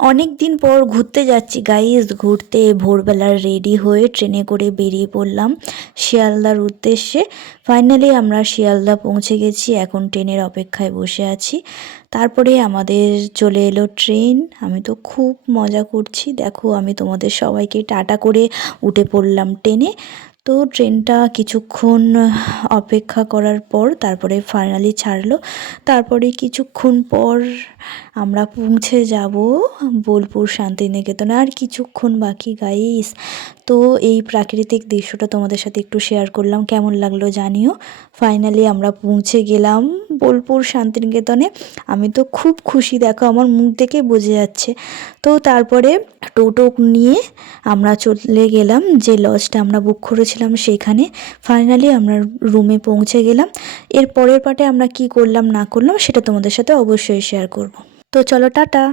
অনেক দিন পর ঘুরতে যাচ্ছি গাইস। ঘুরতে ভোরবেলা রেডি হয়ে ট্রেনে করে বেরিয়ে পড়লাম শিয়ালদার উদ্দেশ্যে। ফাইনালি আমরা শিয়ালদা পৌঁছে গেছি, এখন ট্রেনের অপেক্ষায় বসে আছি। তারপরে আমাদের চলে এলো ট্রেন। আমি তো খুব মজা করছি, দেখো আমি তোমাদের সবাইকে টাটা করে উঠে পড়লাম ট্রেনে। তো ট্রেনটা কিছুক্ষণ অপেক্ষা করার পর তারপরে ফাইনালি ছাড়লো। তারপরে কিছুক্ষণ পর আমরা পৌঁছে যাব বোলপুর শান্তিনিকেতনে। আর কিছুক্ষণ বাকি গাইস। তো এই প্রাকৃতিক দৃশ্যটা তোমাদের সাথে একটু শেয়ার করলাম, কেমন লাগলো জানিও। ফাইনালি আমরা পৌঁছে গেলাম বোলপুর শান্তিনিকেতনে। আমি তো খুব খুশি, দেখো আমার মুখ দেখে বোঝা যাচ্ছে। তো তারপরে টোটো নিয়ে আমরা চলে গেলাম যে লজটা আমরা বুক করেছিলাম সেখানে। ফাইনালি আমরা রুমে পৌঁছে গেলাম। এর পরের পার্টে আমরা কি করলাম না করলাম সেটা তোমাদের সাথে অবশ্যই শেয়ার করব। তো চলো টাটা।